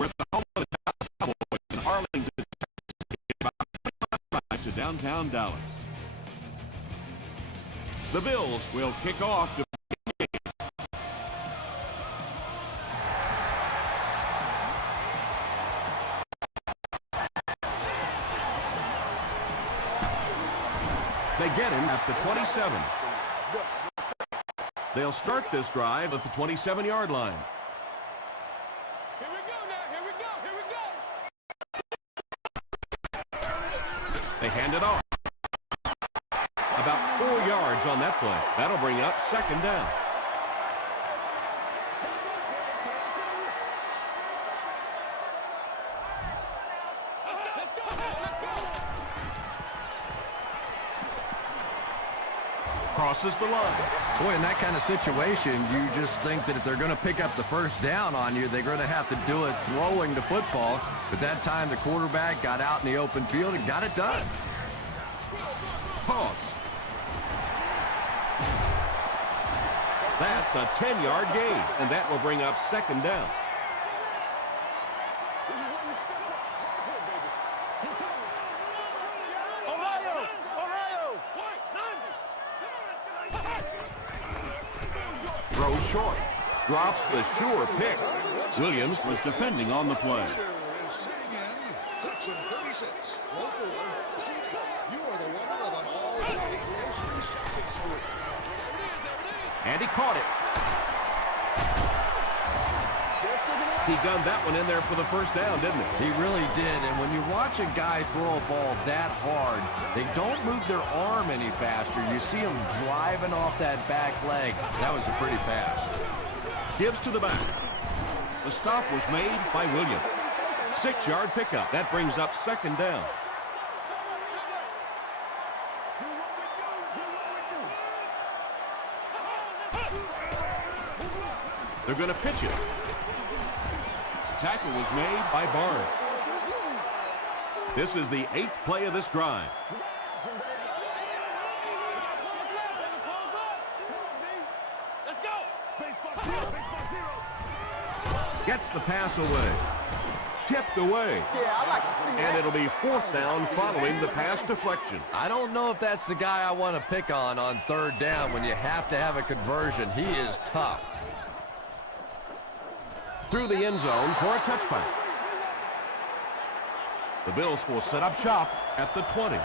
We're at the home of the Dallas Cowboys in Arlington, about to downtown Dallas. The Bills will kick off to they get him at the 27. They'll start this drive at the 27-yard line. Here we go now. Here we go. Here we go. They hand it off. About 4 yards on that play. That'll bring up second down. Crosses the line. Boy, in that kind of situation, you just think that if they're going to pick up the first down on you, they're going to have to do it throwing the football. But that time, the quarterback got out in the open field and got it done. Pause. That's a 10-yard gain, and that will bring up second down. Throws short. Drops the sure pick. Williams was defending on the play. And he caught it. He gunned that one in there for the first down, didn't he? He really did, and when you watch a guy throw a ball that hard, they don't move their arm any faster. You see him driving off that back leg. That was a pretty pass. Gives to the back. The stop was made by Williams. 6-yard pickup. That brings up second down. They're going to pitch it. Tackle was made by Barnes. This is the 8th play of this drive. Gets the pass away. Tipped away. And it'll be 4th down following the pass deflection. I don't know if that's the guy I want to pick on third down when you have to have a conversion. He is tough. Through the end zone for a touchback. The Bills will set up shop at the 20.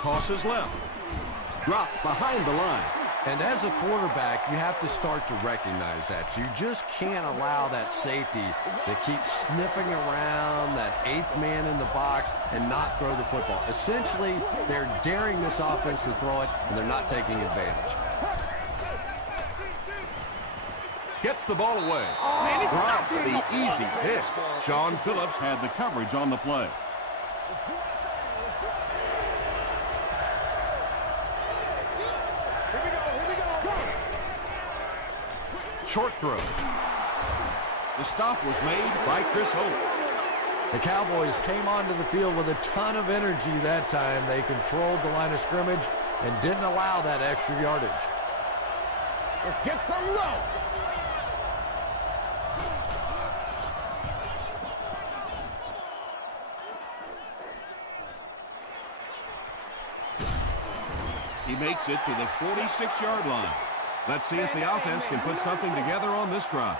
Tosses left. Dropped behind the line. And as a quarterback, you have to start to recognize that. You just can't allow that safety to keep sniffing around that 8th man in the box and not throw the football. Essentially, they're daring this offense to throw it, and they're not taking advantage. Gets the ball away. Drops the easy pitch. Sean Phillips had the coverage on the play. Short throw. The stop was made by Chris Hope. The Cowboys came onto the field with a ton of energy that time. They controlled the line of scrimmage and didn't allow that extra yardage. Let's get some love. He makes it to the 46-yard line. Let's see if the offense can put something together on this drive.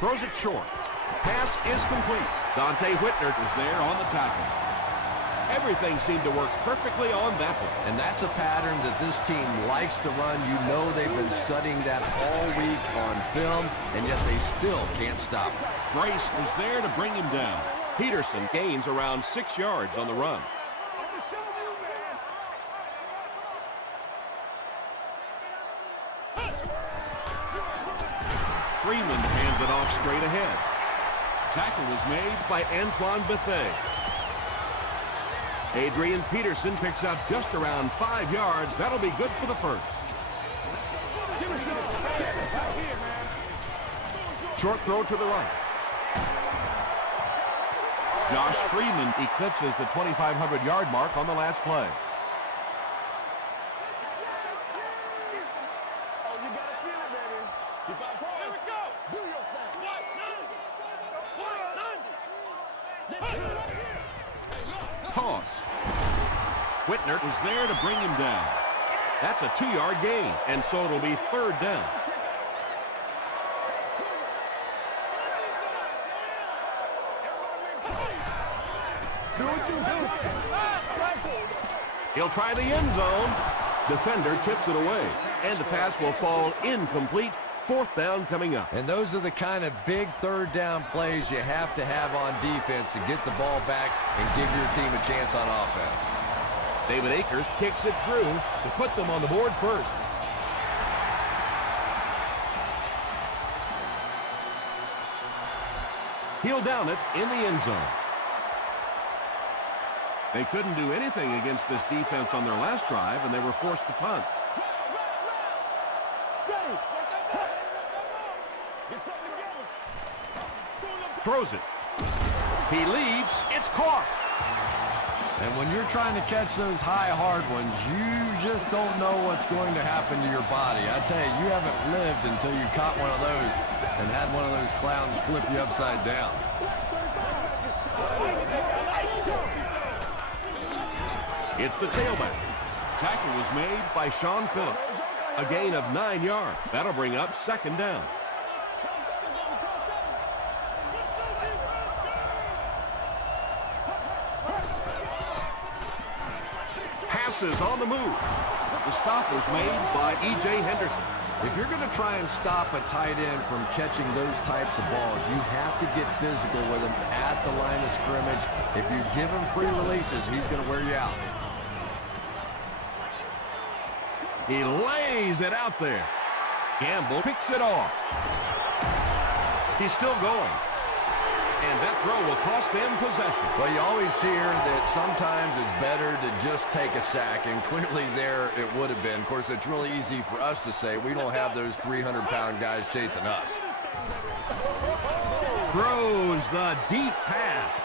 Throws it short. Pass is complete. Dante Whitner is there on the tackle. Everything seemed to work perfectly on that one. And that's a pattern that this team likes to run. You know they've been studying that all week on film, and yet they still can't stop it. Brace was there to bring him down. Peterson gains around 6 yards on the run. Freeman hands it off straight ahead. Tackle was made by Antoine Bethea. Adrian Peterson picks up just around 5 yards. That'll be good for the first. short throw to the right. Josh Freeman eclipses the 2,500-yard mark on the last play. Oh, you gotta feel it, baby. Keep on going. Here we go. Do your thing. 190. Toss. Whitner was there to bring him down. That's a 2-yard gain, and so it'll be third down. Do what you do. He'll try the end zone. Defender tips it away, and the pass will fall incomplete. Fourth down coming up. And those are the kind of big third down plays you have to have on defense to get the ball back and give your team a chance on offense. David Akers kicks it through to put them on the board first. He'll down it in the end zone. They couldn't do anything against this defense on their last drive, and they were forced to punt. Throws it. He leaves. It's caught. And when you're trying to catch those high, hard ones, you just don't know what's going to happen to your body. I tell you, you haven't lived until you caught one of those and had one of those clowns flip you upside down. It's the tailback. Tackle was made by Sean Phillips. A gain of 9 yards. That'll bring up second down. Passes on the move. The stop was made by E.J. Henderson. If you're going to try and stop a tight end from catching those types of balls, you have to get physical with him at the line of scrimmage. If you give him free releases, he's going to wear you out. He lays it out there. Gamble picks it off. He's still going. And that throw will cost them possession. Well, you always hear that sometimes it's better to just take a sack, and clearly there it would have been. Of course, it's really easy for us to say. We don't have those 300-pound guys chasing us. Throws the deep pass.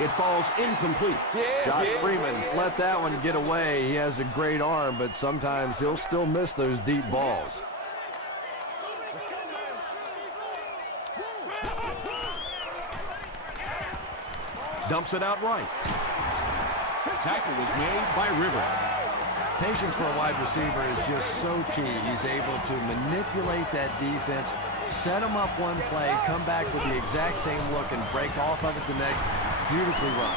It falls incomplete. Josh Freeman let that one get away. He has a great arm, but sometimes he'll still miss those deep balls. Dumps it out right. Tackle was made by River. Patience for a wide receiver is just so key. He's able to manipulate that defense, set them up one play, come back with the exact same look, and break off of it the next. Beautifully run.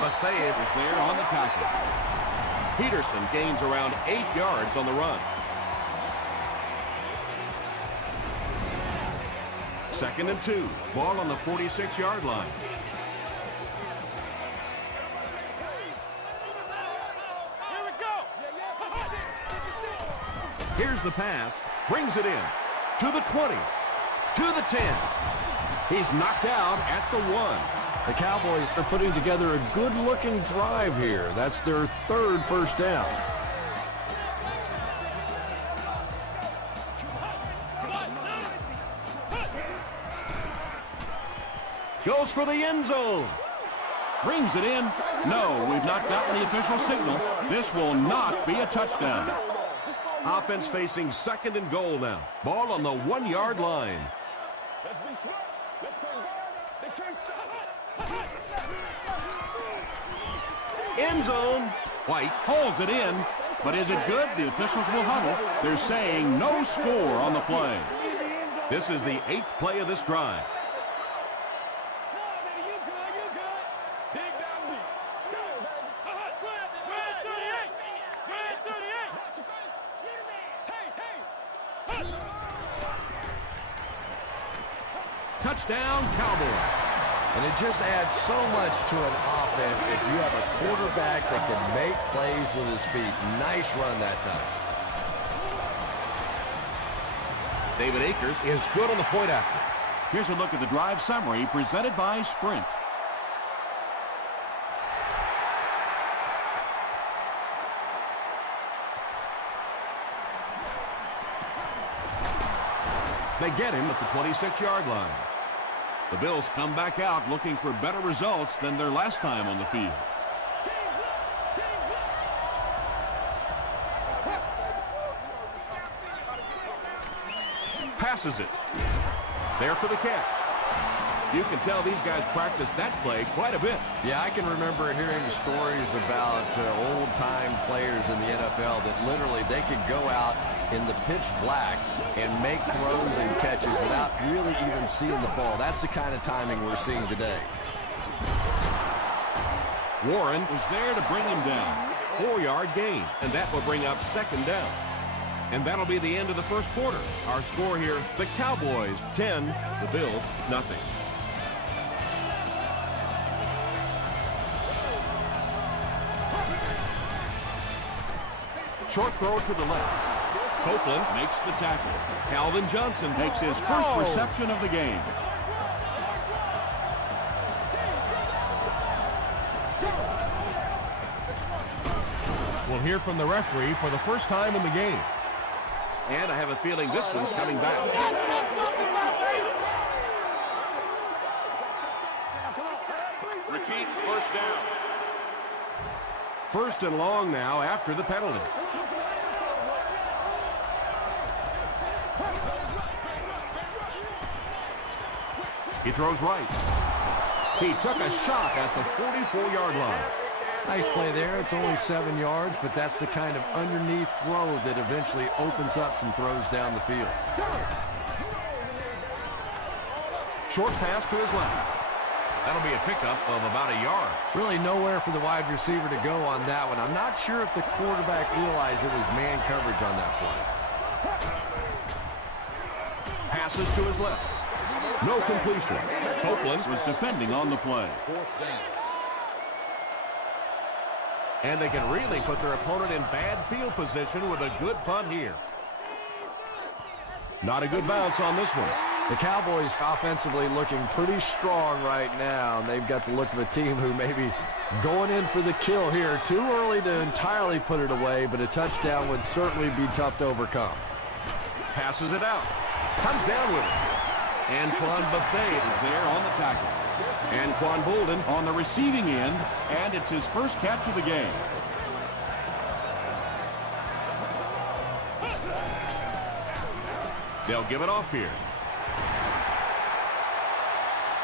Bethea is there on the tackle. Peterson gains around 8 yards on the run. Second and 2. Ball on the 46-yard line. Here we go. Here's the pass. Brings it in. To the 20. To the 10. He's knocked out at the 1. The Cowboys are putting together a good-looking drive here. That's their third first down. Goes for the end zone. Brings it in. No, we've not gotten the official signal. This will not be a touchdown. Offense facing second and goal now. Ball on the 1-yard line. Let's be smart. Let's play guard. They can't stop us. End zone. White hauls it in. But is it good? The officials will huddle. They're saying no score on the play. This is the 8th play of this drive. Touchdown, Cowboys. And it just adds so much to an offense if you have a quarterback that can make plays with his feet. Nice run that time. David Akers is good on the point after. Here's a look at the drive summary presented by Sprint. They get him at the 26-yard line. The Bills come back out looking for better results than their last time on the field. Passes it. There for the catch. You can tell these guys practice that play quite a bit. Yeah, I can remember hearing stories about old-time players in the NFL that literally they could go out in the pitch black and make throws and catches without really even seeing the ball. That's the kind of timing we're seeing today. Warren was there to bring him down. 4-yard gain, and that will bring up second down. And that'll be the end of the first quarter. Our score here, the Cowboys 10, the Bills nothing. Short throw to the left. Copeland makes the tackle. Calvin Johnson makes his first reception of the game. We'll hear from the referee for the first time in the game. And I have a feeling this one's coming back. Repeat, first down. First and long now after the penalty. He throws right. He took a shot at the 44-yard line. Nice play there. It's only 7 yards, but that's the kind of underneath throw that eventually opens up some throws down the field. Short pass to his left. That'll be a pickup of about a yard. Really nowhere for the wide receiver to go on that one. I'm not sure if the quarterback realized it was man coverage on that play. Passes to his left. No completion. Copeland was defending on the play. And they can really put their opponent in bad field position with a good punt here. Not a good bounce on this one. The Cowboys offensively looking pretty strong right now. And they've got the look of a team who may be going in for the kill here. Too early to entirely put it away, but a touchdown would certainly be tough to overcome. Passes it out. Comes down with it. Antoine Buffet is there on the tackle. Anquan Bolden on the receiving end, and it's his first catch of the game. They'll give it off here.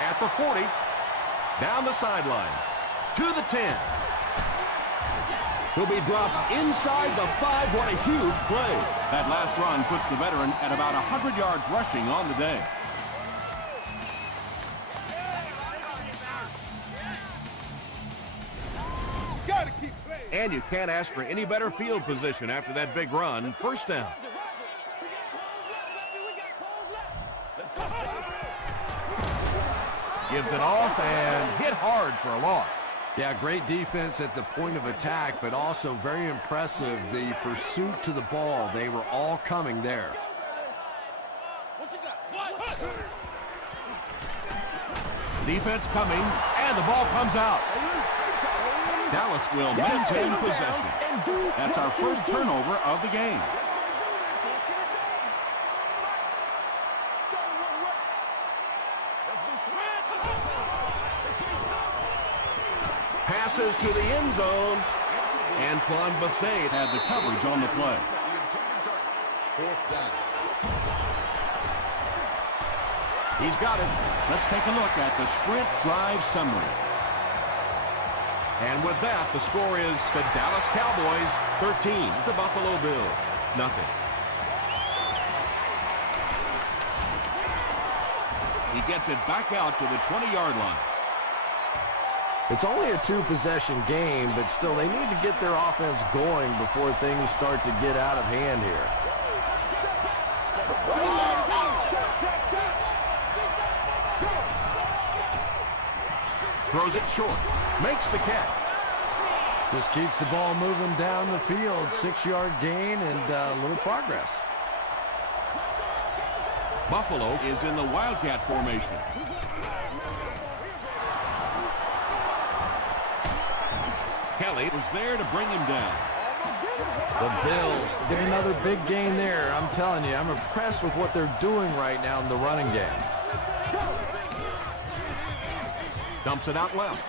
At the 40, down the sideline, to the 10. He'll be dropped inside the 5. What a huge play. That last run puts the veteran at about 100 yards rushing on the day. And you can't ask for any better field position after that big run. First down. Gives it off and hit hard for a loss. Yeah, great defense at the point of attack, but also very impressive the pursuit to the ball. They were all coming there. Defense coming, and the ball comes out. Dallas will maintain possession. That's our first turnover of the game. Passes to the end zone. Antoine Buffet had the coverage on the play. He's got it. Let's take a look at the sprint drive summary. And with that, the score is the Dallas Cowboys 13, the Buffalo Bills nothing. He gets it back out to the 20-yard line. It's only a 2-possession game, but still they need to get their offense going before things start to get out of hand here. Throws it short. Makes the catch. Just keeps the ball moving down the field. 6-yard gain and a little progress. Buffalo is in the Wildcat formation. Kelly was there to bring him down. The Bills get another big gain there. I'm telling you, I'm impressed with what they're doing right now in the running game. Dumps it out left.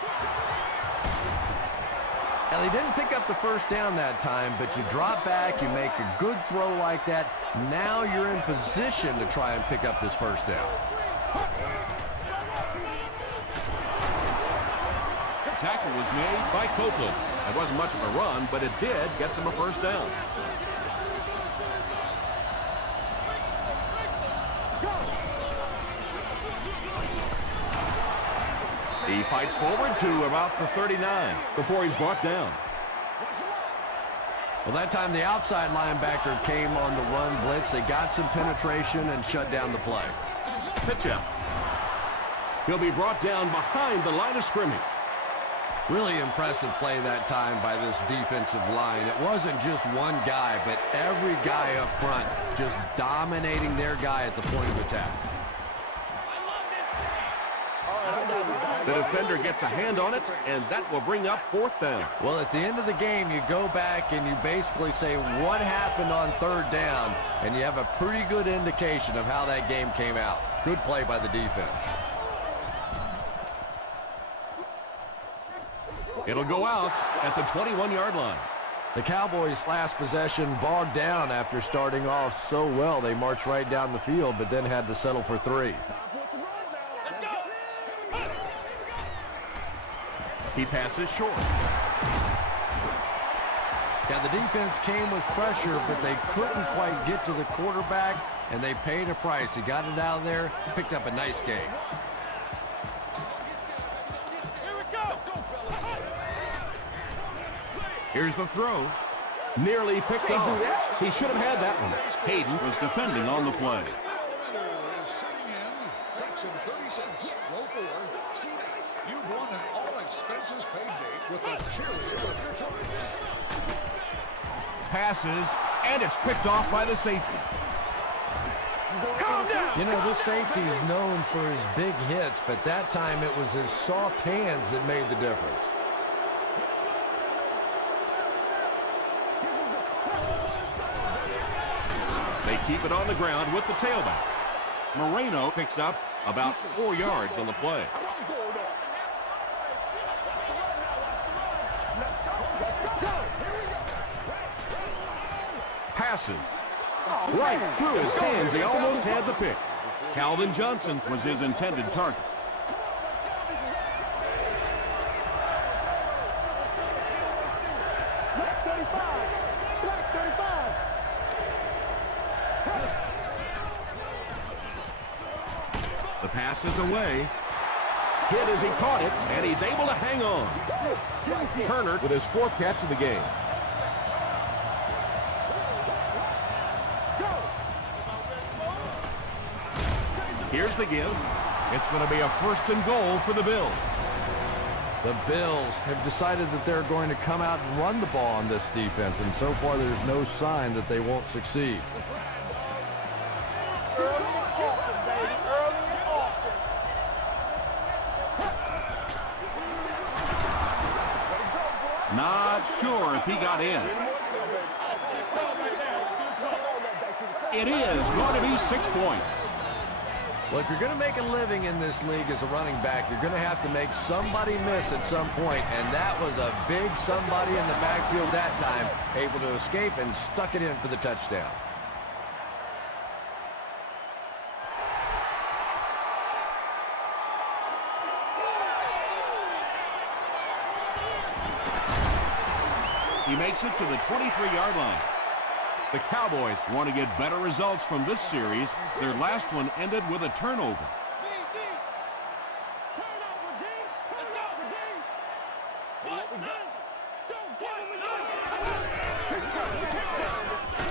Now, they didn't pick up the first down that time, but you drop back, you make a good throw like that. Now you're in position to try and pick up this first down. Tackle was made by Copeland. It wasn't much of a run, but it did get them a first down. He fights forward to about the 39 before he's brought down. Well, that time the outside linebacker came on the run blitz. They got some penetration and shut down the play. Pitch out. He'll be brought down behind the line of scrimmage. Really impressive play that time by this defensive line. It wasn't just one guy, but every guy up front just dominating their guy at the point of attack. The defender gets a hand on it, and that will bring up fourth down. Well, at the end of the game, you go back and you basically say what happened on third down, and you have a pretty good indication of how that game came out. Good play by the defense. It'll go out at the 21-yard line. The Cowboys' last possession bogged down after starting off so well. They marched right down the field, but then had to settle for 3. He passes short. Yeah, the defense came with pressure, but they couldn't quite get to the quarterback, and they paid a price. He got it out of there, picked up a nice gain. Here's the throw. Nearly picked off. He should have had that one. Hayden was defending on the play. You've won an all-expenses paid date with the cheerleader of your choice. Passes, and it's picked off by the safety. Calm down. You know, this safety is known for his big hits, but that time it was his soft hands that made the difference. They keep it on the ground with the tailback. Moreno picks up about 4 yards on the play. Passes. Right through his hands. He almost had the pick. Calvin Johnson was his intended target. The pass is away. Hit as he caught it, and he's able to hang on. Turner with his 4th catch of the game. Here's the give. It's going to be a 1st and goal for the Bills. The Bills have decided that they're going to come out and run the ball on this defense, and so far there's no sign that they won't succeed. Not sure if he got in. It is going to be 6 points. Well, if you're going to make a living in this league as a running back, you're going to have to make somebody miss at some point, and that was a big somebody in the backfield that time, able to escape and stuck it in for the touchdown. He makes it to the 23-yard line. The Cowboys want to get better results from this series. Their last one ended with a turnover.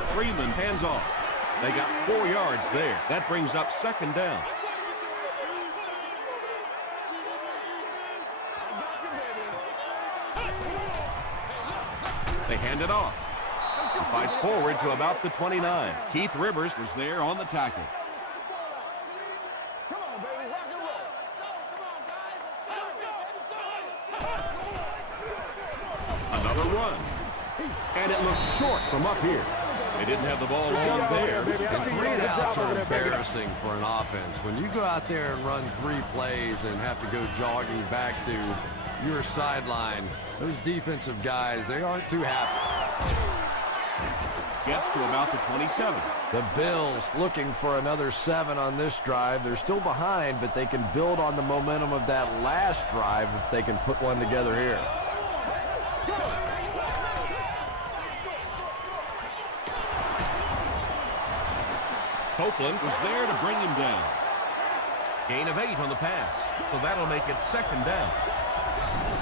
Freeman hands off. They got 4 yards there. That brings up 2nd down. They hand it off. He fights forward to about the 29. Keith Rivers was there on the tackle. Another run. And it looks short from up here. They didn't have the ball long there. And 3 outs are embarrassing for an offense. When you go out there and run 3 plays and have to go jogging back to your sideline, those defensive guys, they aren't too happy. Gets to about the 27. The Bills looking for another 7 on this drive. They're still behind, but they can build on the momentum of that last drive if they can put one together here. Copeland was there to bring him down. Gain of 8 on the pass, so that'll make it 2nd down.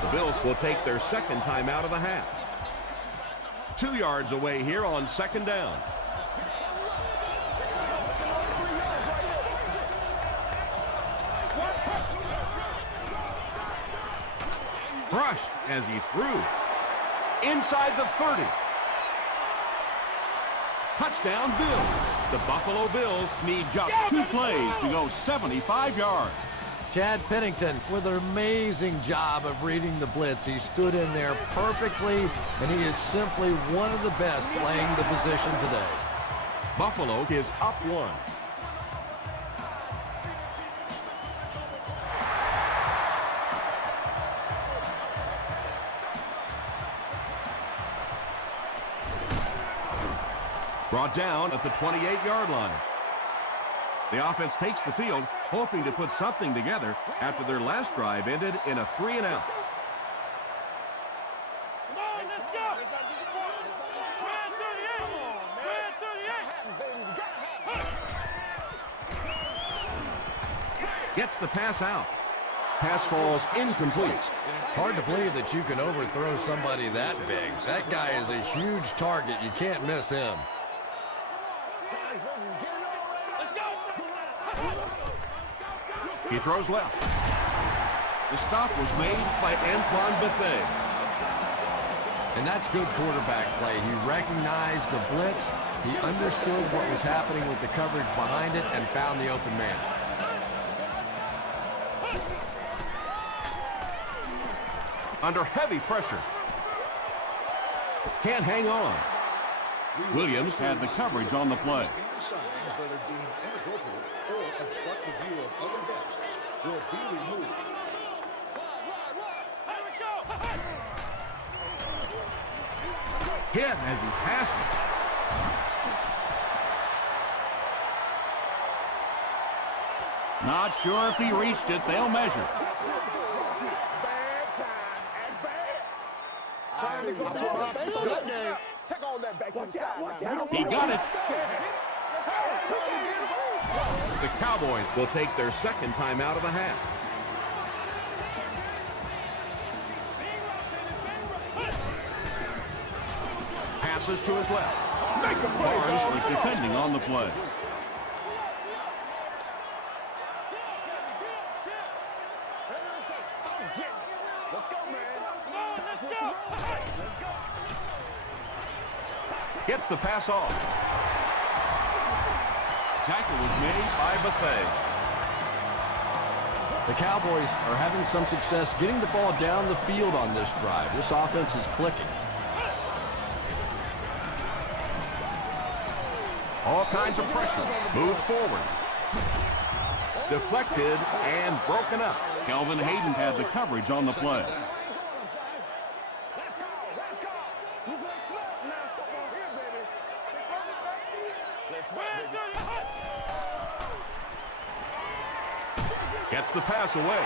The Bills will take their 2nd time out of the half. 2 yards away here on 2nd down. Brushed as he threw. Inside the 30. Touchdown, Bills. The Buffalo Bills need just 2 plays to go 75 yards. Chad Pennington with an amazing job of reading the blitz. He stood in there perfectly, and he is simply one of the best playing the position today. Buffalo is up 1. Brought down at the 28-yard line. The offense takes the field, hoping to put something together after their last drive ended in a 3-and-out. Come on, let's go. Red 38. Gets the pass out. Pass falls incomplete. It's hard to believe that you can overthrow somebody that big. That guy is a huge target. You can't miss him. He throws left. The stop was made by Antoine Bethea. And that's good quarterback play. He recognized the blitz. He understood what was happening with the coverage behind it and found the open man. Under heavy pressure. Can't hang on. Williams had the coverage on the play. Obstruct the view of other guests will be removed. Hit as he passes. Not sure if he reached it. They'll measure. He got it. The Cowboys will take their 2nd time out of the half. Passes to his left. Barnes was defending on the play. Gets the pass off. Tackle was made by Bethea. The Cowboys are having some success getting the ball down the field on this drive. This offense is clicking. All kinds of pressure. Moves forward. Deflected and broken up. Kelvin Hayden had the coverage on the play. Gets the pass away.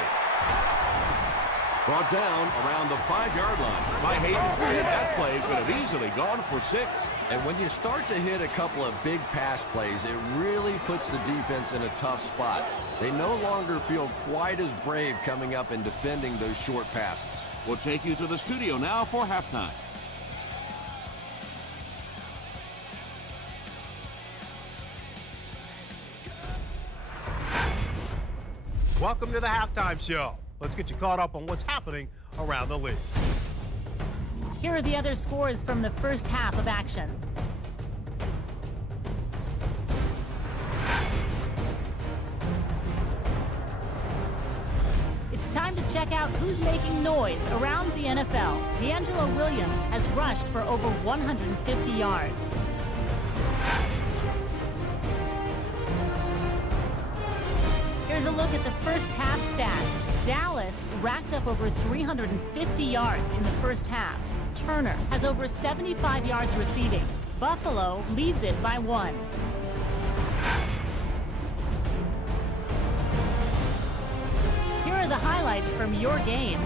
Brought down around the 5-yard line by Hayden. And that play could have easily gone for 6. And when you start to hit a couple of big pass plays, it really puts the defense in a tough spot. They no longer feel quite as brave coming up and defending those short passes. We'll take you to the studio now for halftime. Welcome to the Halftime Show. Let's get you caught up on what's happening around the league. Here are the other scores from the first half of action. It's Time to check out who's making noise around the NFL. D'Angelo Williams has rushed for over 150 yards. Here's a look at the first half stats. Dallas racked up over 350 yards in the first half. Turner has over 75 yards receiving. Buffalo leads it by 1. Here are the highlights from your game.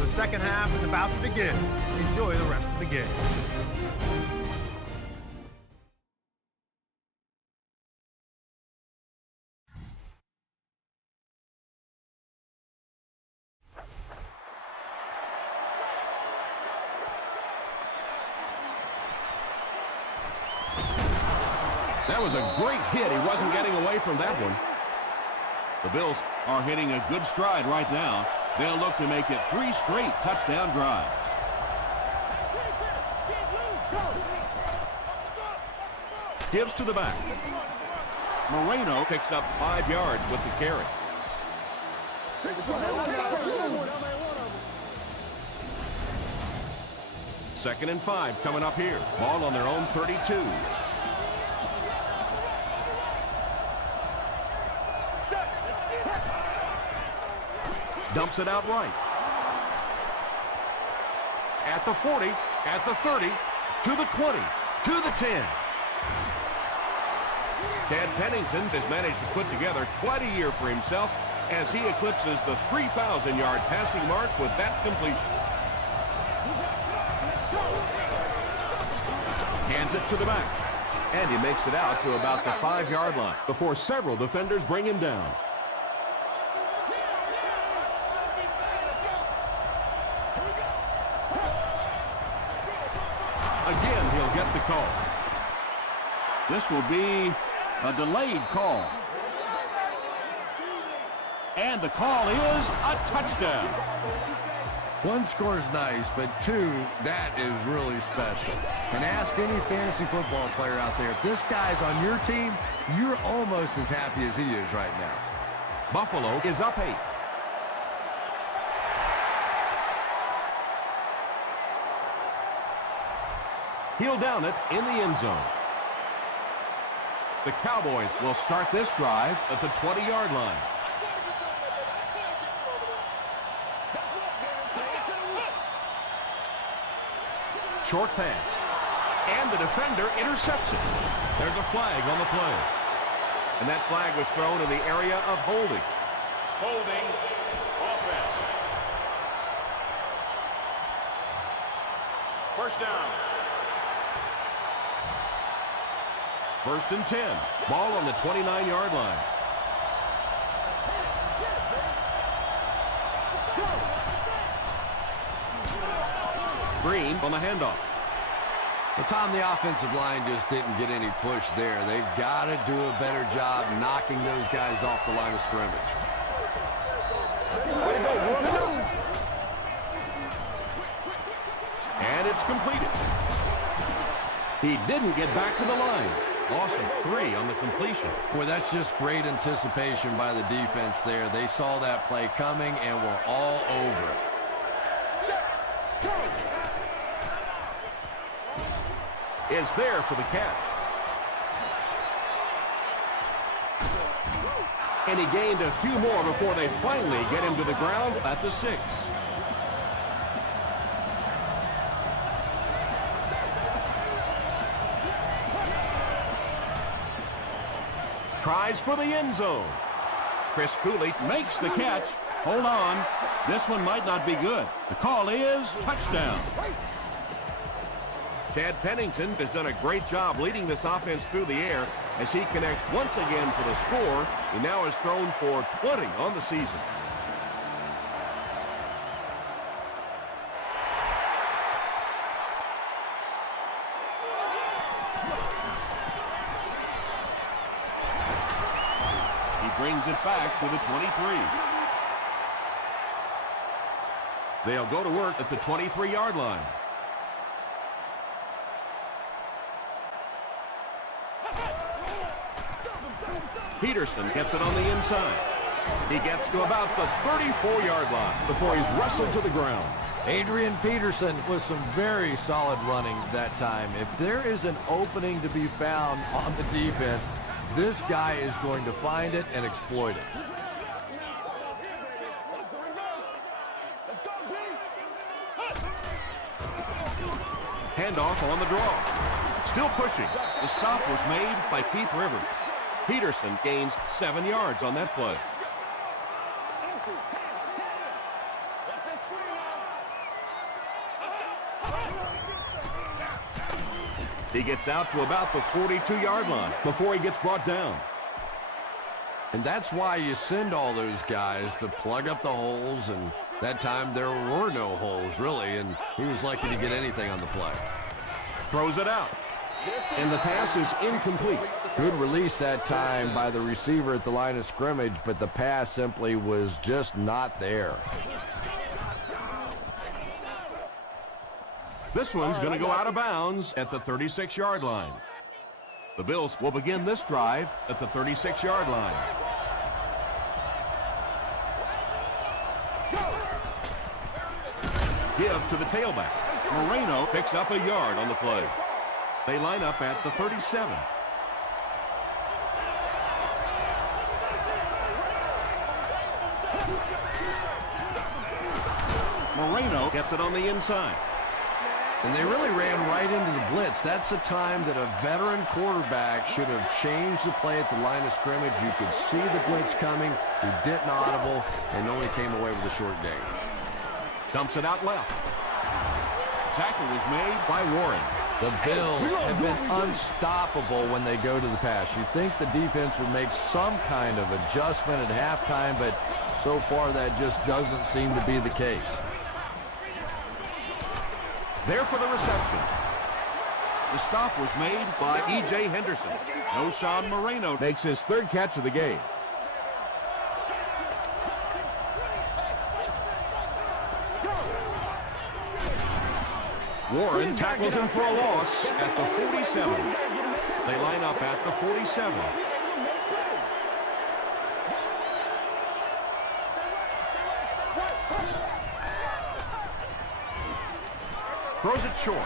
The second half is about to begin. Enjoy the rest of the game. That was a great hit. He wasn't getting away from that one. The Bills are hitting a good stride right now. They'll look to make it 3 straight touchdown drives. Gives to the back. Moreno picks up 5 yards with the carry. Second and 5 coming up here. Ball on their own 32. Dumps it out right. At the 40, at the 30, to the 20, to the 10. Chad Pennington has managed to put together quite a year for himself as he eclipses the 3,000-yard passing mark with that completion. Hands it to the back. And he makes it out to about the 5-yard line before several defenders bring him down. Again, he'll get the call. This will be a delayed call. And the call is a touchdown. 1 score is nice, but 2, that is really special. And ask any fantasy football player out there, if this guy's on your team, you're almost as happy as he is right now. Buffalo is up 8. He'll down it in the end zone. The Cowboys will start this drive at the 20-yard line. Short pass. And the defender intercepts it. There's a flag on the play. And that flag was thrown in the area of holding. Holding offense. First down. 1st and 10. Ball on the 29-yard line. Green on the handoff. Well, Tom, the offensive line just didn't get any push there. They've got to do a better job knocking those guys off the line of scrimmage. And it's completed. He didn't get back to the line. Loss of 3 on the completion. Boy, that's just great anticipation by the defense there. They saw that play coming and were all over it. Is there for the catch. And he gained a few more before they finally get him to the ground at the 6. Tries for the end zone. Chris Cooley makes the catch. Hold on. This one might not be good. The call is touchdown. Chad Pennington has done a great job leading this offense through the air as he connects once again for the score. He now has thrown for 20 on the season. He brings it back to the 23. They'll go to work at the 23-yard line. Peterson gets it on the inside. He gets to about the 34-yard line before he's wrestled to the ground. Adrian Peterson with some very solid running that time. If there is an opening to be found on the defense, this guy is going to find it and exploit it. Handoff on the draw. Still pushing. The stop was made by Keith Rivers. Peterson gains 7 yards on that play. He gets out to about the 42-yard line before he gets brought down. And that's why you send all those guys to plug up the holes, and that time there were no holes, really, and he was lucky to get anything on the play. Throws it out, and the pass is incomplete. Good release that time by the receiver at the line of scrimmage, but the pass simply was just not there. This one's going to go out of bounds at the 36-yard line. The Bills will begin this drive at the 36-yard line. Give to the tailback. Moreno picks up a yard on the play. They line up at the 37. Moreno gets it on the inside. And they really ran right into the blitz. That's a time that a veteran quarterback should have changed the play at the line of scrimmage. You could see the blitz coming. He didn't audible and only came away with a short gain. Dumps it out left. Tackle was made by Warren. The Bills have been unstoppable when they go to the pass. You'd think the defense would make some kind of adjustment at halftime, but so far that just doesn't seem to be the case. There for the reception. The stop was made by E.J. Henderson. Noshawn Moreno makes his third catch of the game. Warren tackles him for a loss at the 47. They line up at the 47. Throws it short.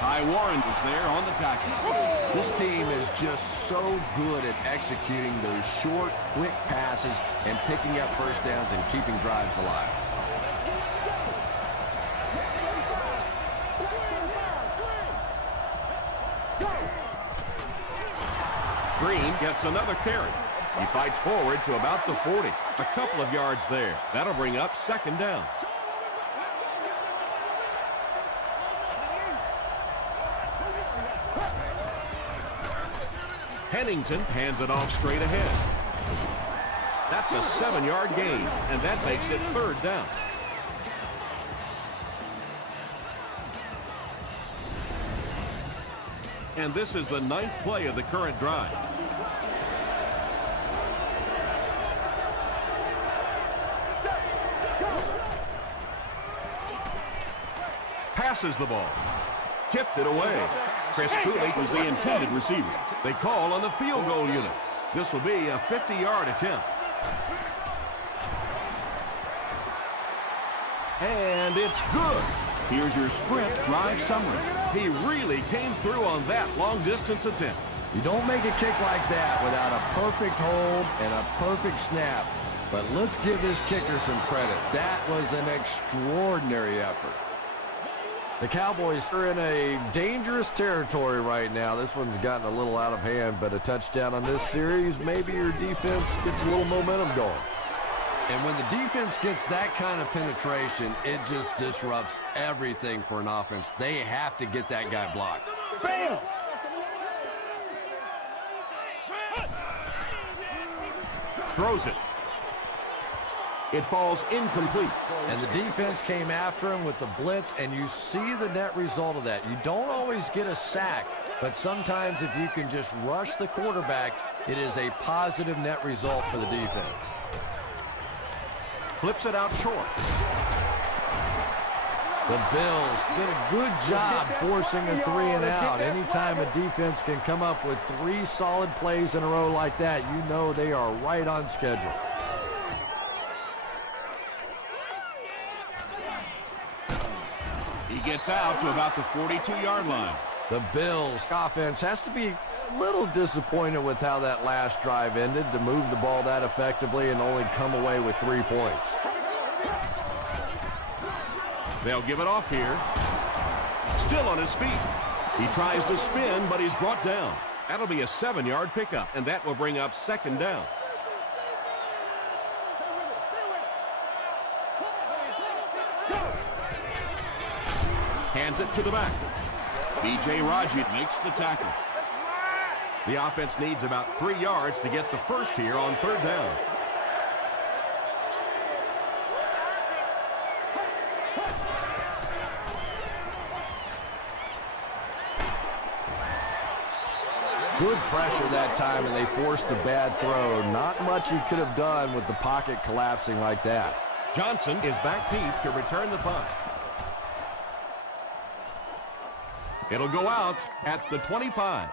Ty Warren was there on the tackle. This team is just so good at executing those short, quick passes and picking up first downs and keeping drives alive. Green gets another carry. He fights forward to about the 40. A couple of yards there. That'll bring up second down. Pennington hands it off straight ahead. That's a 7-yard gain, and that makes it third down. And this is the 9th play of the current drive. Passes the ball. Tipped it away. Chris Cooley was the intended receiver. They call on the field goal unit. This will be a 50-yard attempt. And it's good. Here's your sprint drive summary. He really came through on that long-distance attempt. You don't make a kick like that without a perfect hold and a perfect snap. But let's give this kicker some credit. That was an extraordinary effort. The Cowboys are in a dangerous territory right now. This one's gotten a little out of hand, but a touchdown on this series, maybe your defense gets a little momentum going. And when the defense gets that kind of penetration, it just disrupts everything for an offense. They have to get that guy blocked. Bam! Throws it. It falls incomplete. And the defense came after him with the blitz, and you see the net result of that. You don't always get a sack, but sometimes if you can just rush the quarterback, it is a positive net result for the defense. Flips it out short. The Bills did a good job forcing a 3 and out. Anytime a defense can come up with 3 solid plays in a row like that, you know they are right on schedule. He gets out to about the 42-yard line. The Bills offense has to be a little disappointed with how that last drive ended, to move the ball that effectively and only come away with 3 points. They'll give it off here. Still on his feet. He tries to spin, but he's brought down. That'll be a 7-yard pickup, and that will bring up 2nd down. Hands it to the back. B.J. Raji makes the tackle. The offense needs about 3 yards to get the first here on 3rd down. Good pressure that time, and they forced a bad throw. Not much he could have done with the pocket collapsing like that. Johnson is back deep to return the punt. It'll go out at the 25.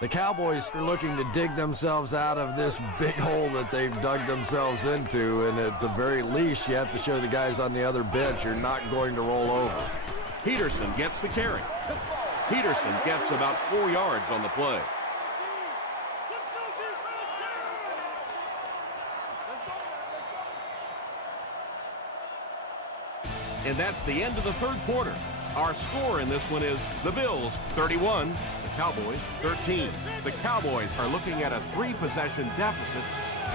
The Cowboys are looking to dig themselves out of this big hole that they've dug themselves into, and at the very least, you have to show the guys on the other bench you're not going to roll over. Peterson gets the carry. Peterson gets about 4 yards on the play. And that's the end of the 3rd quarter. Our score in this one is the Bills 31, the Cowboys 13. The Cowboys are looking at a 3-possession deficit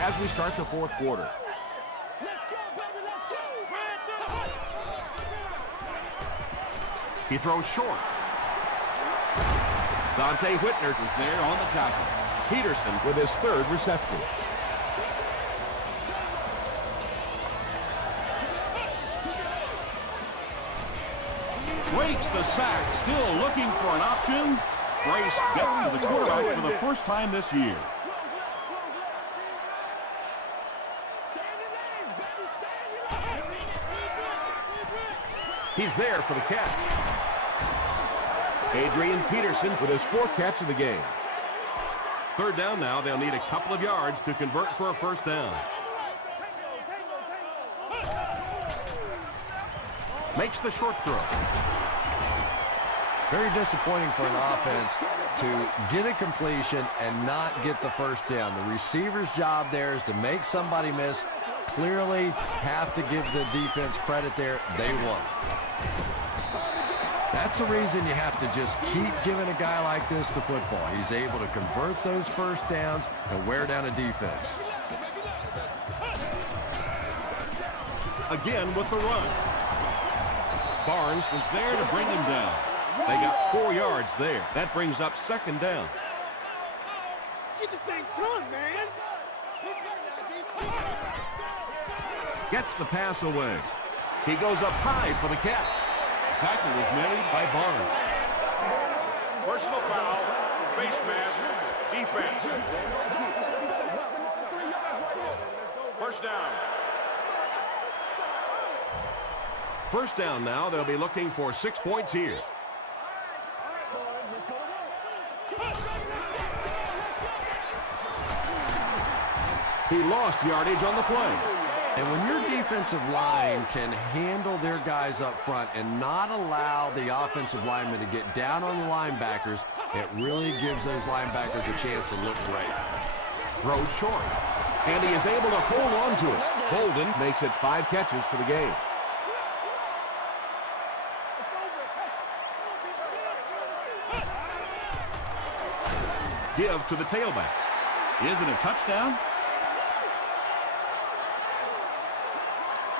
as we start the 4th quarter. He throws short. Dante Whitner is there on the tackle. Peterson with his 3rd reception. Breaks the sack, still looking for an option. Brace gets to the quarterback for the first time this year. He's there for the catch. Adrian Peterson with his 4th catch of the game. 3rd down now. They'll need a couple of yards to convert for a 1st down. Makes the short throw. Very disappointing for an offense to get a completion and not get the 1st down. The receiver's job there is to make somebody miss. Clearly have to give the defense credit there. They won. That's the reason you have to just keep giving a guy like this the football. He's able to convert those 1st downs and wear down a defense. Again with the run. Barnes was there to bring him down. They got 4 yards there. That brings up 2nd down. Get this thing done, man. Gets the pass away. He goes up high for the catch. The tackle was made by Barnes. Personal foul, face mask, defense. 1st down. 1st down now. They'll be looking for 6 points here. He lost yardage on the play. And when your defensive line can handle their guys up front and not allow the offensive linemen to get down on the linebackers, it really gives those linebackers a chance to look great. Throws short. And he is able to hold on to it. Holden makes it 5 catches for the game. Give to the tailback. Is it a touchdown?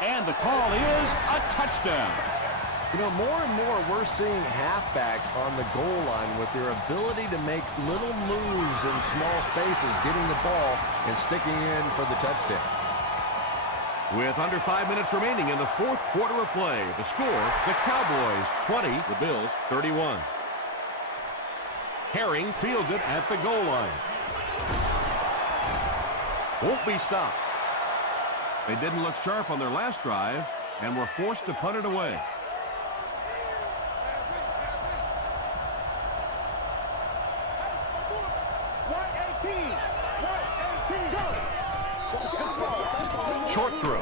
And the call is a touchdown. You know, more and more we're seeing halfbacks on the goal line with their ability to make little moves in small spaces, getting the ball and sticking in for the touchdown. With under 5 minutes remaining in the fourth quarter of play, the score, the Cowboys 20, the Bills 31. Herring fields it at the goal line. Won't be stopped. They didn't look sharp on their last drive and were forced to punt it away. Short throw.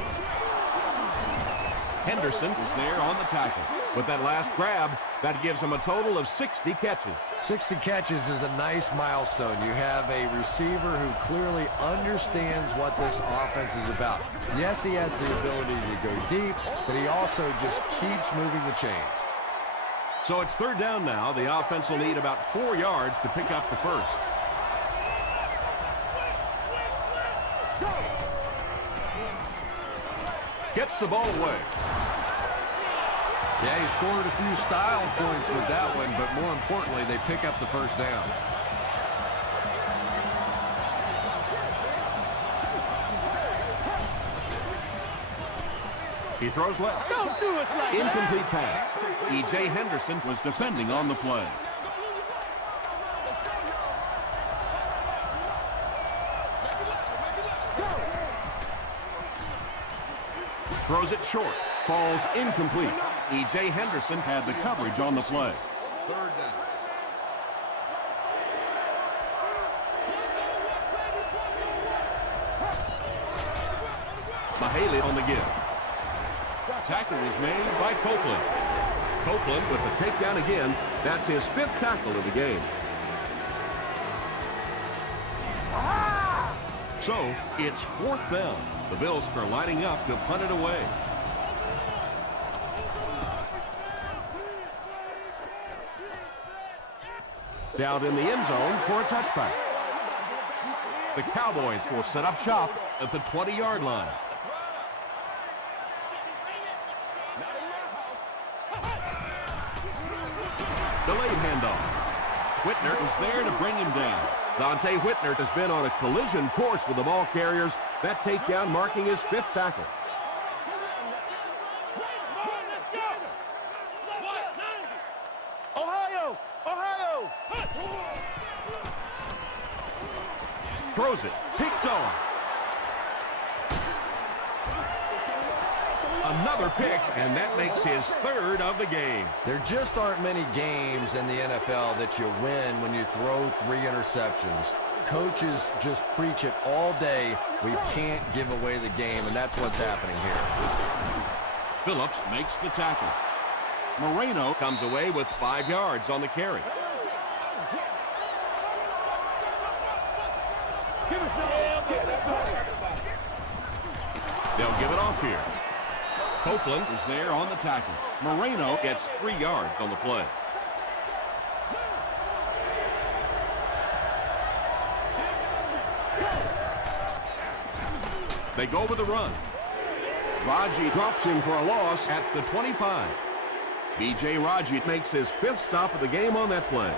Henderson is there on the tackle. With that last grab, that gives him a total of 60 catches. 60 catches is a nice milestone. You have a receiver who clearly understands what this offense is about. Yes, he has the ability to go deep, but he also just keeps moving the chains. So it's third down now. The offense will need about 4 yards to pick up the first. Gets the ball away. Yeah, he scored a few style points with that one, but more importantly, they pick up the first down. He throws left. Don't do us like that. Incomplete pass. E.J. Henderson was defending on the play. Throws it short. Falls incomplete. E.J. Henderson had the coverage on the play. Third down. Mahaley on the give. Tackle was made by Copeland. Copeland with the takedown again. That's his 5th tackle of the game. So, it's 4th down. The Bills are lining up to punt it away. Down in the end zone for a touchback. The Cowboys will set up shop at the 20-yard line. Delayed handoff. Whitner was there to bring him down. Dante Whitner has been on a collision course with the ball carriers. That takedown marking his 5th tackle. Ohio! Ohio! Throws it. Picked off. Another pick, and that makes his 3rd of the game. There just aren't many games in the NFL that you win when you throw 3 interceptions. Coaches just preach it all day. We can't give away the game, and that's what's happening here. Phillips makes the tackle. Moreno comes away with 5 yards on the carry. They'll give it off here. Copeland is there on the tackle. Moreno gets 3 yards on the play. They go with the run. Raji drops him for a loss at the 25. B.J. Raji makes his 5th stop of the game on that play.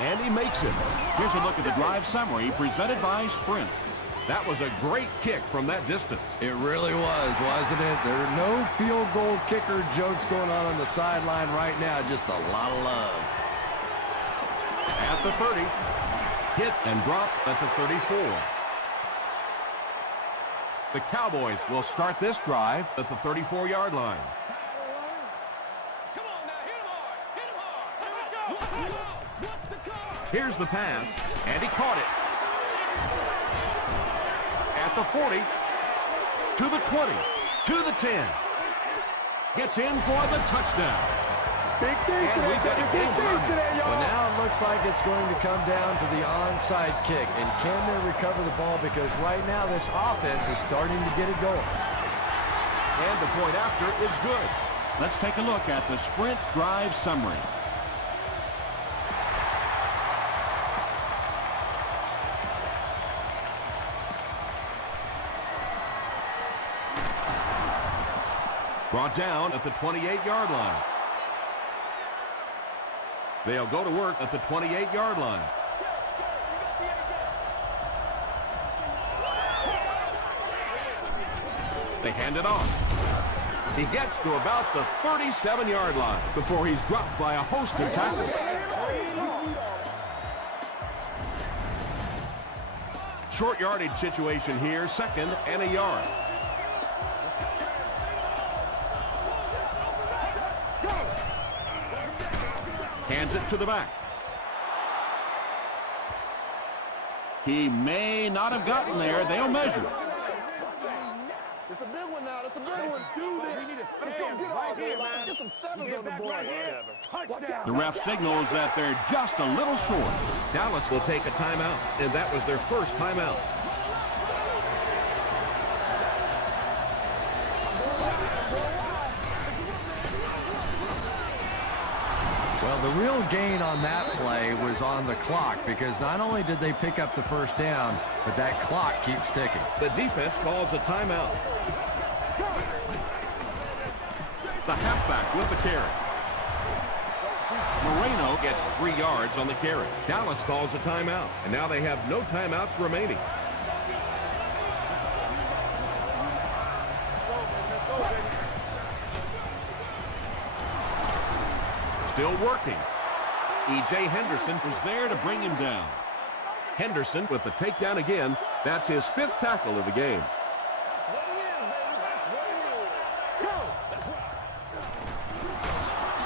And he makes it. Here's a look at the drive summary presented by Sprint. That was a great kick from that distance. It really was, wasn't it? There are no field goal kicker jokes going on the sideline right now. Just a lot of love. At the 30. Hit and drop at the 34. The Cowboys will start this drive at the 34-yard line. Come on now, hit him hard. Hit him hard. Here we go. What's the call? Here's the pass, and he caught it. At the 40, to the 20, to the 10. Gets in for the touchdown. Big things And we got a game today, y'all. Well, now it looks like it's going to come down to the onside kick. And can they recover the ball? Because right now this offense is starting to get it going. And the point after is good. Let's take a look at the Sprint drive summary. Brought down at the 28-yard line. They'll go to work at the 28-yard line. They hand it off. He gets to about the 37-yard line before he's dropped by a host of tackles. Short yardage situation here, 2nd and a yard. Hands it to the back. He may not have gotten there. They'll measure. It's a big one now. It's a big one. Let's go get off here, man. Get some sevens on the board. The ref signals that they're just a little short. Dallas will take a timeout, and that was their first timeout. Well, the real gain on that play was on the clock, because not only did they pick up the first down, but that clock keeps ticking. The defense calls a timeout. The halfback with the carry. Moreno gets 3 yards on the carry. Dallas calls a timeout, and now they have no timeouts remaining. Still working. E.J. Henderson was there to bring him down. Henderson with the takedown again. That's his 5th tackle of the game.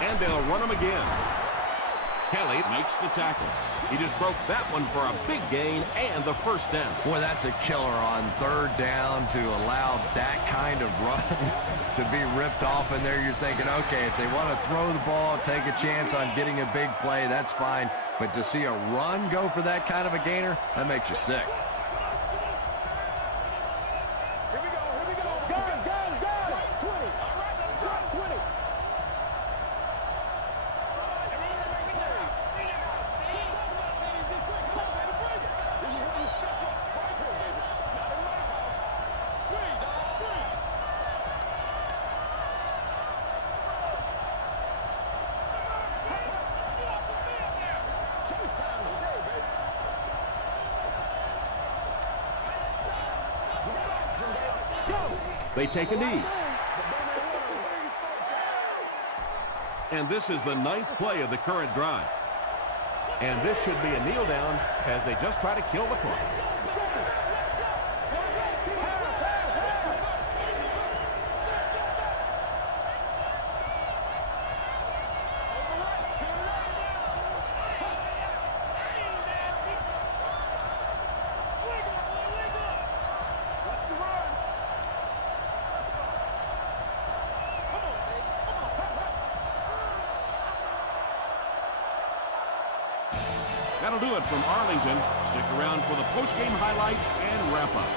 And they'll run him again. Kelly makes the tackle. He just broke that one for a big gain and the first down. Boy, that's a killer on 3rd down to allow that kind of run to be ripped off in there. You're thinking, okay, if they want to throw the ball, take a chance on getting a big play, that's fine. But to see a run go for that kind of a gainer, that makes you sick. Here we go. Gun. 20. 20. They take a knee. And this is the 9th play of the current drive. And this should be a kneel down as they just try to kill the clock. That'll do it from Arlington. Stick around for the post-game highlights and wrap-up.